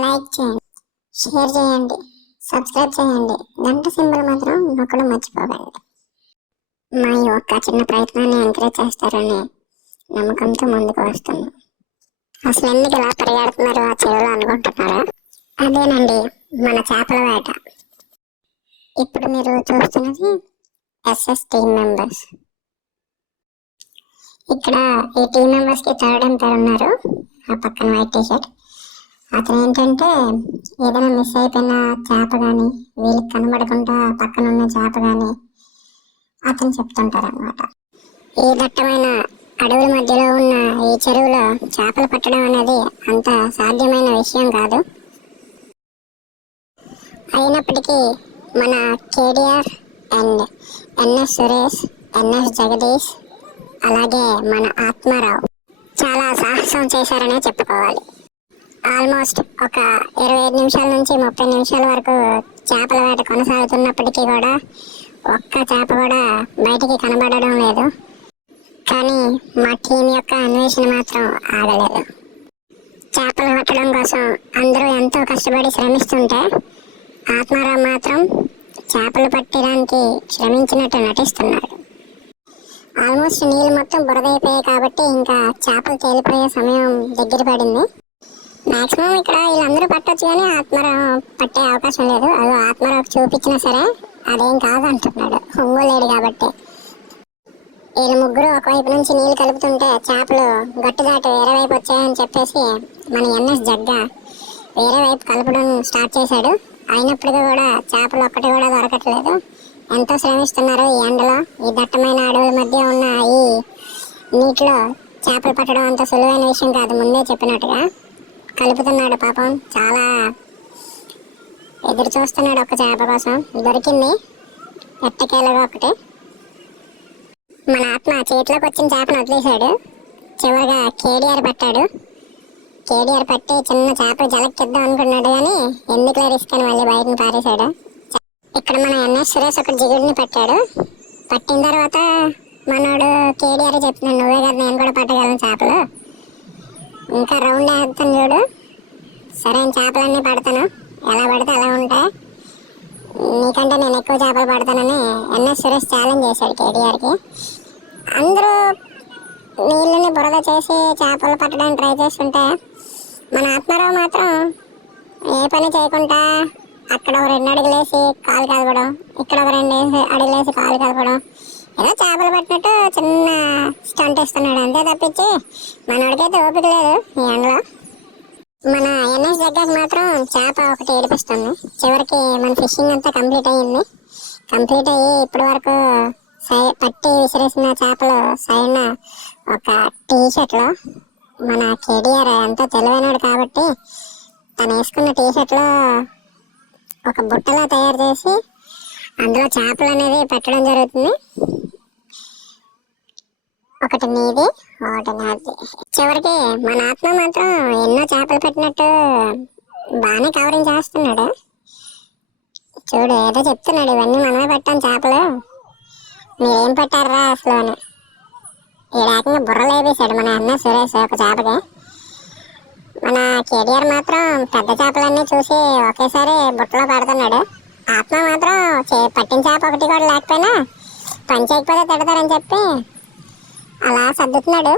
Like చేయండి, share చేయండి, subscribe చేయండి. గంట సింబల్ మాత్రం నొక్కడం మర్చిపోకండి. మా ఈ ఒక్క చిన్న ప్రయత్నాన్ని ఎంకరేజ్ చేస్తారని నమ్మకంతో ముందుకు వస్తున్నాం. అసలు ఎందుకు ఇలా పరిగెడుతున్నారు ఆ చెరువులో అనుకుంటున్నారా? అదేనండి మన చేపల వేట. ఇప్పుడు మీరు చూస్తున్నది ఎస్ఎస్ టీమ్ మెంబర్స్. ఇక్కడ ఈ టీమ్ మెంబర్స్ కి థర్డ్ ఎంపైర్ ఉన్నారు, ఆ పక్కన వైట్ టీ షర్ట్. అతను ఏంటంటే ఏదైనా మిస్ అయిపోయిన చేప కానీ వీళ్ళకి కనబడకుండా పక్కన ఉన్న చేప కానీ అతను చెప్తుంటారు అనమాట. ఈ దట్టమైన అడవుల మధ్యలో ఉన్న ఈ చెరువులో చేపలు పట్టడం అనేది అంత సాధ్యమైన విషయం కాదు. అయినప్పటికీ మన కేడిఆర్ అండ్ ఎన్ఎస్ సురేష్, ఎన్ఎస్ జగదీష్, అలాగే మన ఆత్మారావు చాలా సాహసం చేశారనే చెప్పుకోవాలి. ఆల్మోస్ట్ ఒక 25 నిమిషాల నుంచి 30 నిమిషాల వరకు చేపల వేట కొనసాగుతున్నప్పటికీ కూడా ఒక్క చేప కూడా బయటికి కనబడడం లేదు. కానీ మా టీం యొక్క అన్వేషణ మాత్రం ఆగలేదు. చేపలు పట్టడం కోసం అందరూ ఎంతో కష్టపడి శ్రమిస్తుంటే ఆత్మారావు మాత్రం చేపలు పట్టడానికి శ్రమించినట్టు నటిస్తున్నాడు. ఆల్మోస్ట్ నీళ్ళు మొత్తం బురదైపోయాయి కాబట్టి ఇంకా చేపలు తేలిపోయే సమయం దగ్గర పడింది. మాక్సిమం ఇక్కడ వీళ్ళందరూ పట్టొచ్చు కానీ ఆత్మారావు పట్టే అవకాశం లేదు. అది ఆత్మారావుకి చూపించినా సరే అదేం కాదు అంటున్నాడు, ఒంగోలేడు కాబట్టి. వీళ్ళు ముగ్గురు ఒకవైపు నుంచి నీళ్ళు కలుపుతుంటే చేపలు గట్టు దాటి వేరే వైపు వచ్చాయని చెప్పేసి మన ఎన్ఎస్ జగ్గా వేరే వైపు కలపడం స్టార్ట్ చేశాడు. అయినప్పటికీ కూడా చేపలు ఒక్కటి కూడా దొరకట్లేదు. ఎంతో శ్రమిస్తున్నారు ఈ ఎండలో. ఈ దట్టమైన అడవుల మధ్య ఉన్న ఈ నీటిలో చేపలు పట్టడం అంత సులువైన విషయం కాదు. ముందే చెప్పినట్టుగా కలుపుతున్నాడు పాపం, చాలా ఎదురు చూస్తున్నాడు ఒక చేప కోసం. దొరికింది ఎట్టకేలుగా ఒకటి. మన ఆత్మ చేతిలోకి వచ్చిన చేపను వదిలేశాడు. చివరిగా కేడిఆర్ పట్టాడు. కేడిఆర్ పట్టి చిన్న చేప జలక్కిద్దాం అనుకున్నాడు కానీ ఎందుకులే రిస్క్ అని మళ్ళీ బయటని పారేశాడు. ఇక్కడ మన ఎన్ఎస్ సురేష్ ఒక జిగుడిని పట్టాడు. పట్టిన తర్వాత మనోడు కేడిఆర్ చెప్తున్నాడు, నువ్వే కదా నేను కూడా పట్టగలను చేపలు, ఇంకా రౌండ్ వేస్తాను చూడు, సరైన చేపలన్నీ పడతాను, ఎలా పడితే అలా ఉంటాయి, నీకంటే నేను ఎక్కువ చేపలు పడతానని ఎన్ఎస్ సురేష్ ఛాలెంజ్ చేశాడు కేడిఆర్కి. అందరూ నీళ్ళని బురద చేసి చేపలు పట్టడానికి ట్రై చేస్తుంటే మన ఆత్మారావు మాత్రం ఏ పని చేయకుండా అక్కడ ఒక 2 అడుగులేసి కాలు కలపడం, ఇక్కడ ఒక 2 అడుగులేసి కాలు కలపడం, ఏదో చేపలు పట్టినట్టు చిన్న స్టంట్ ఇస్తున్నాడు అంతే తప్పించి మనోడికైతే ఓపిక లేదు ఈ ఎండలో. మన ఎన్ఎస్ జగ్గాకి మాత్రం చేప ఒకటి ఏడిపిస్తుంది. చివరికి మన ఫిషింగ్ అంతా కంప్లీట్ అయ్యింది. కంప్లీట్ అయ్యి ఇప్పటి వరకు పట్టి విసిరేసిన చేపలు సైడ్ ఒక టీ షర్ట్లో మన కేడిఆర్ ఎంతో తెలివైనడు కాబట్టి తను వేసుకున్న టీ షర్ట్లో ఒక బుట్టలా తయారు చేసి అందులో చేపలు అనేది పెట్టడం జరుగుతుంది. ఒకటి నీది, ఒకటి నాది. చివరికి మన ఆత్మ మాత్రం ఎన్నో చేపలు పెట్టినట్టు బాగానే కవరింగ్ చేస్తున్నాడు. చూడు ఏదో చెప్తున్నాడు, ఇవన్నీ మనమే పెట్టాం చేపలు, మీరేం పెట్టారా అసలు అని. ఈ ఏకంగా బుర్రలు వేసేసాడు మన అన్న సురేష్ ఒక చేపకి. మన కేడిఆర్ మాత్రం పెద్ద చేపలన్నీ చూసి ఒకేసారి బుట్టలో పెడుతున్నాడు. ఆత్మ మాత్రం పట్టిన చేప ఒకటి కూడా లేకపోయినా పని చేయకపోతే తిడతారని చెప్పి అలా సర్దుతున్నాడు.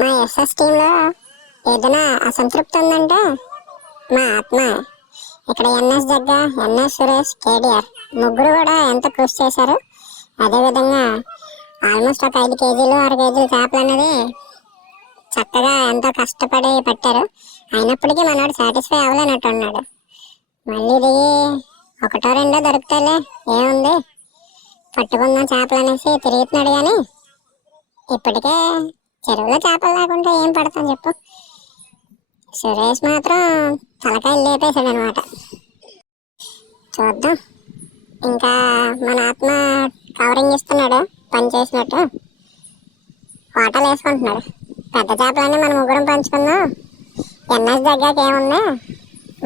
మా ఎస్ఎస్ టీంలో ఏదైనా అసంతృప్తి ఉందంటే మా ఆత్మ. ఇక్కడ ఎన్ఎస్ జగ్గా, ఎన్ఎస్ సురేష్, కేడిఆర్ ముగ్గురు కూడా ఎంత కృషి చేశారు. అదేవిధంగా ఆల్మోస్ట్ ఒక 5 కేజీలు 6 కేజీలు చేపలు అనేది చక్కగా ఎంతో కష్టపడి పట్టారు. అయినప్పటికీ మనోడు సాటిస్ఫై అవ్వలేనట్టు ఉన్నాడు. మళ్ళీ దిగి ఒకటో రెండో దొరుకుతాయిలే ఏముంది పట్టుకుందాం చేపలు అనేసి తిరుగుతున్నాడు. కానీ ఇప్పటికే చెరువులో చేపలు లేకుంటే ఏం పడతాం చెప్పు. సురేష్ మాత్రం తలకాయలు లేపేశాడు అనమాట. చూద్దాం, ఇంకా మన ఆత్మ కవరింగ్ ఇస్తున్నాడు పని చేసినట్టు. వాటలు వేసుకుంటున్నాడు. పెద్ద చేపలన్నీ మనం ముగ్గురం పంచుకుందాం, ఎన్ఎస్ దగ్గరికి ఏముంది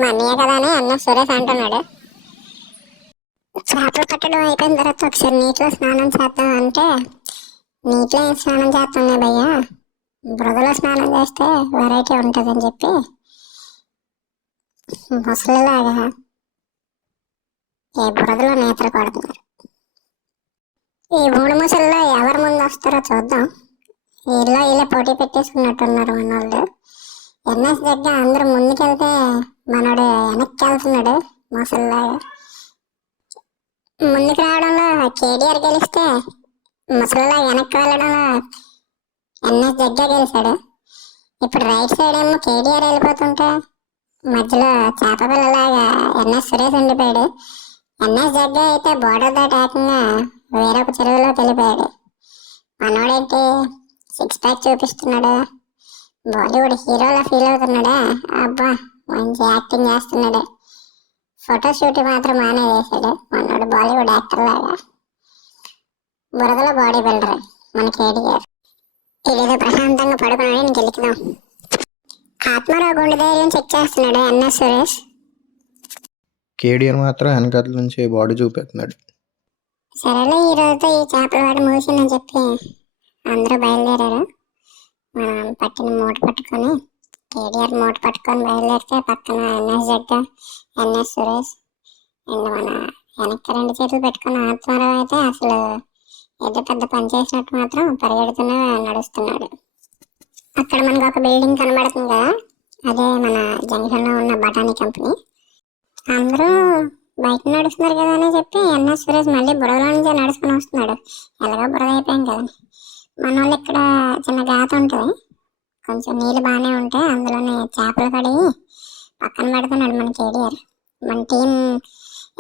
మా అన్నయ్య కదా అని ఎన్ఎస్ సురేష్ అంటున్నాడు. చేపలు పట్టడం అయిపోయిన తర్వాత ఒకసారి నీటిలో స్నానం చేద్దాం అంటే నీటిలో స్నానం చేస్తున్నాయి భయ్యా, బురదలో స్నానం చేస్తే వెరైటీ ఉంటుంది అని చెప్పి ముసలిలాగా ఈ బురదలో నేతలు కొడుతున్నారు. ఈ మూడు ముసలిలో ఎవరు ముందు వస్తారో చూద్దాం. ఇలా పోటీ పెట్టేసుకున్నట్టున్నారు మన వాళ్ళు. ఎన్ఎస్ దగ్గర అందరూ ముందుకెళ్తే మనోడు వెనక్కి వెళ్తున్నాడు ముసలిలాగా. ముందుకు రావడంలో కేటీఆర్ గెలిస్తే ముసలిలాగా వెనక్కి వెళ్ళడంలో ఎన్ఎస్ దగ్గర గెలిచాడు. ఇప్పుడు రైట్ సైడ్ ఏమో కేటీఆర్ వెళ్ళిపోతుంటే మధ్యలో చేప పిల్లలాగా ఎన్ఎస్ సురేష్ ఉండిపోయాడు. ఎన్ఎస్ దగ్గర అయితే బోర్డర్ దాటి ఏకంగా వేరొక చెరువులో వెళ్ళిపోయాడు. మనోడేంటి సిక్స్ ప్యాక్ చూపిస్తున్నాడు, బాలీవుడ్ హీరోలా ఫీల్ అవుతున్నాడా? అబ్బా మంచి యాక్టింగ్ చేస్తున్నాడు. ఫోటో షూట్ మాత్రం బాగానే చేశాడు మనోడు, బాలీవుడ్ యాక్టర్ లాగా. బురదలో బాడీ బిల్డర్ మన కేటీఆర్. ఇదేదో ప్రశాంతంగా పడుకున్నాడు, ఇంక గెలుకుదాం. ఆత్మారావు గుండె ధైర్యం చెక్ చేస్తున్నాడు ఎన్ఎస్ సురేష్. కేడిఆర్ మాత్రం వెనకాల నుంచి బాడీ చూపెడుతున్నాడు. సరేలే, ఈ రోజుతో ఈ చేపల వాడి ముగిసిందని చెప్పి అందరూ బయలుదేరారు. మనం పట్టిన మూట పట్టుకొని కేటీఆర్ మూట పట్టుకొని బయలుదేరితే పక్కన ఎన్ఎస్ జగ్గ, ఎన్ఎస్ సురేష్ అండ్ మన వెనక్కి రెండు చేతులు పెట్టుకున్న ఆత్మారావు అయితే అసలు ఏదో పెద్ద పని చేసినట్టు మాత్రం పరిగెడుతూనే నడుస్తున్నాడు. అక్కడ మనకు ఒక బిల్డింగ్ కనబడుతుంది కదా, అదే మన జంక్షన్లో ఉన్న బఠానీ కంపెనీ. అందరూ బయట నడుస్తున్నారు కదా అని చెప్పి ఎన్ఎస్ సురేష్ మళ్ళీ బురదలో నుంచే నడుచుకుని వస్తున్నాడు. ఎలాగో బురద అయిపోయాం కదా. మన వాళ్ళు ఇక్కడ చిన్న గాత ఉంటుంది, కొంచెం నీళ్ళు బాగానే ఉంటాయి, అందులోనే చేపలు కడిగి పక్కన పెడుతున్నాడు మన కేటీఆర్. మన టీం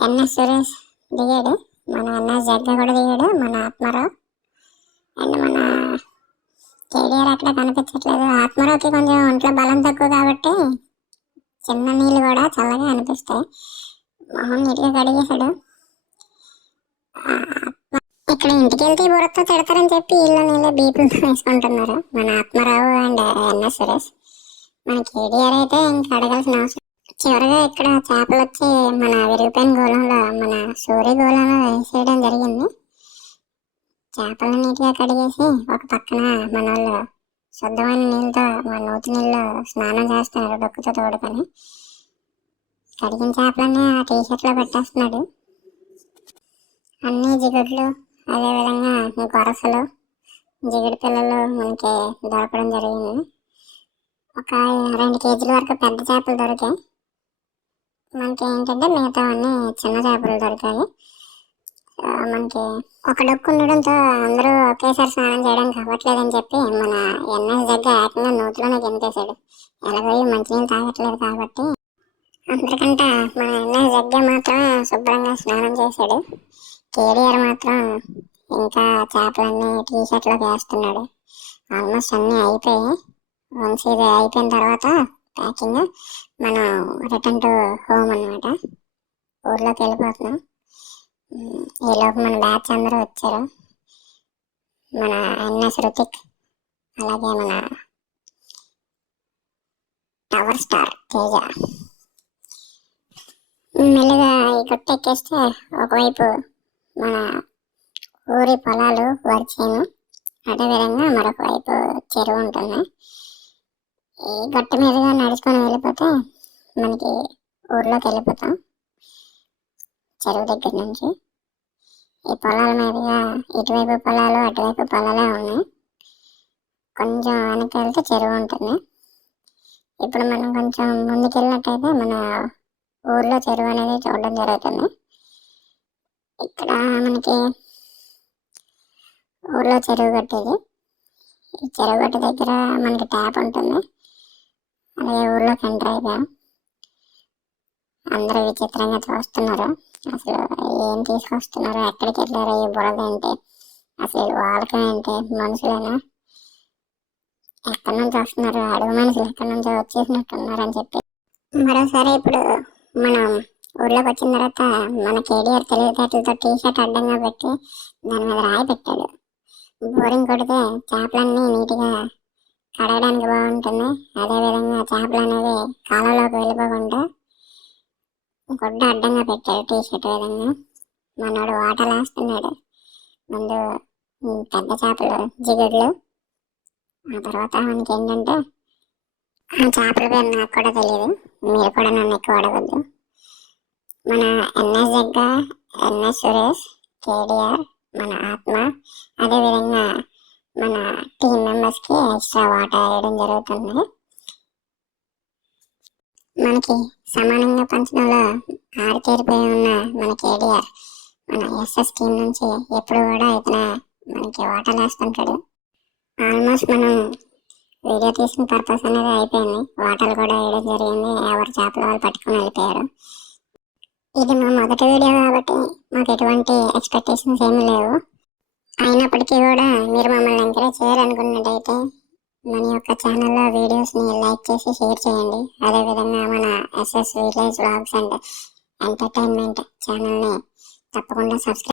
ఎన్ఎస్ సురేష్ దిగాడు, మన ఎన్ఎస్ జగ్గ కూడా దిగాడు, మన ఆత్మారావు అండ్ మన కేటీఆర్ అక్కడ కనిపించట్లేదు. ఆత్మారావుకి కొంచెం ఒంట్లో బలం తక్కువ కాబట్టి చిన్న నీళ్ళు కూడా చల్లగా అనిపిస్తాయి. మొహం నీట్గా కడిగేశాడు. ఇక్కడ ఇంటికి వెళ్తే బుర్రతో తిడతారని చెప్పి ఇల్లు నీళ్ళు బీపులతో వేసుకుంటున్నారు మన ఆత్మారావు అండ్ ఎన్ఎస్ సురేష్. మన కేటీఆర్ అయితే ఇంకా అడగాల్సిన అవసరం. చివరిగా ఇక్కడ చేపలు వచ్చి మన విరిగిపోయిన గోళంలో మన సూర్య గోళంలో వేసేయడం జరిగింది. చేపలను నీట్గా కడిగేసి ఒక పక్కన మన వాళ్ళు శుద్ధమైన నీళ్ళతో మన నూతి నీళ్ళు స్నానం చేస్తున్నారు డొక్కుతో తోడుకొని. కడిగిన చేపలన్నీ ఆ టీషర్ట్లో పెట్టేస్తున్నాడు. అన్ని జిగుడ్లు, అదేవిధంగా గొరసలు, జిగుడు పిల్లలు మనకి దొరకడం జరిగింది. ఒక 2 కేజీల వరకు పెద్ద చేపలు దొరికాయి. మనకి ఏంటంటే మిగతా అన్ని చిన్న చేపలు దొరికాయి. మనకి ఒక డొక్కు ఉండడంతో అందరూ ఒకేసారి స్నానం చేయడానికి అవ్వట్లేదని చెప్పి మన ఎన్ఎస్ దగ్గర ఏకంగా నూతిలోనే గెంతేశాడు. ఎలాగో మంచినీళ్ళు తాగట్లేదు కాబట్టి. అందరికంటే మన ఎన్ఎస్ దగ్గర మాత్రం శుభ్రంగా స్నానం చేశాడు. కేటీఆర్ మాత్రం ఇంకా చేపలన్నీ టీషర్ట్లోకి వేస్తున్నాడు. ఆల్మోస్ట్ అన్నీ అయిపోయాయి. వన్స్ ఇది అయిపోయిన తర్వాత ప్యాకింగ్ మనం రిటర్న్ టు హోమ్ అన్నమాట, ఊర్లోకి వెళ్ళిపోతున్నాం. ఈలోపు మన బ్యాచ్ అందరూ వచ్చారు. మన ఎన్ఎస్ రుతిక్, అలాగే మన టవర్ స్టార్ తేజ. మెల్లిగా ఈ గుట్ట ఎక్కేస్తే ఒకవైపు మన ఊరి పొలాలు, వరిచేను, అదేవిధంగా మరొక వైపు చెరువు ఉంటుంది. ఈ గట్ట మీదుగా నడుచుకొని వెళ్ళిపోతే మనకి ఊర్లోకి వెళ్ళిపోతాం. చెరువు దగ్గర నుంచి ఈ పొలాల మీదుగా ఇటువైపు పొలాలు, అటువైపు పొలాలే ఉన్నాయి. కొంచెం వెనక్కి వెళ్తే చెరువు ఉంటుంది. ఇప్పుడు మనం కొంచెం ముందుకు వెళ్ళినట్టయితే మన ఊర్లో చెరువు అనేది చూడడం జరుగుతుంది. ఇక్కడ మనకి ఊర్లో చెరువు కట్టేది. ఈ చెరువు గట్టు దగ్గర మనకి ట్యాప్ ఉంటుంది. అలాగే ఊర్లోకి ఎంటర్ అయిపోయాం. అందరూ విచిత్రంగా చూస్తున్నారు. అసలు ఏం తీసుకొస్తున్నారు, ఎక్కడికి వెళ్ళారు, ఈ బురద ఏంటి, అసలు వాళ్ళకం ఏంటి, మనుషులేనా, ఎక్కడి నుంచి వస్తున్నారు, అడుగు మనుషులు ఎక్కడి నుంచో వచ్చేసినట్టున్నారు అని చెప్పి. మరోసారి ఇప్పుడు మనం ఊర్లోకి వచ్చిన తర్వాత మన కేటీఆర్ తెలివితేటలతో టీషర్ట్ అడ్డంగా పెట్టి దాని మీద రాయి పెట్టాడు. బోరింగ్ కొడితే చేపలన్నీ నీట్గా కడగడానికి బాగుంటుంది. అదేవిధంగా చేపలు అనేవి కాలంలోకి వెళ్ళిపోకుండా గుడ్డ అడ్డంగా పెట్టాడు టీషర్ట్ విధంగా. మనోడు వాటర్ వేస్తున్నాడు. ముందు పెద్ద చేపలు జిగుడ్లు, ఆ తర్వాత మనకి ఏంటంటే ఆ చేపల పేరు నాకు కూడా తెలియదు, మీరు కూడా నన్ను ఎక్కువ అడగద్దు. మన ఎన్ఎస్ జగ్గ, ఎన్ఎస్ సురేష్, కేడిఆర్, మన ఆత్మ, అదేవిధంగా మన టీం మెంబర్స్కి ఎక్స్ట్రా వాటా వేయడం జరుగుతుంది. మనకి సమానంగా పంచడంలో ఆరితేరిపోయి ఉన్న మన కేడిఆర్ మన ఎస్ఎస్ టీం నుంచి ఎప్పుడు కూడా ఇతను మనకి వాటాలు వేస్తుంటాడు. ఆల్మోస్ట్ మనం వీడియో తీసిన పర్పస్ అనేది అయిపోయింది, వాటాలు కూడా వేయడం జరిగింది, ఎవరి చేపల వాళ్ళు పట్టుకుని వెళ్ళిపోయారు. ఇది మా మొదటి వీడియో కాబట్టి మాకు ఎటువంటి ఎక్స్పెక్టేషన్స్ ఏమీ లేవు. అయినప్పటికీ కూడా మీరు మమ్మల్ని ఎంకరేజ్ చేయాలనుకున్నట్టయితే మన యొక్క ఛానల్లో వీడియోస్ని లైక్ చేసి షేర్ చేయండి. అదేవిధంగా మన SS village vlogs and entertainment ఛానల్ని తప్పకుండా సబ్స్క్రైబ్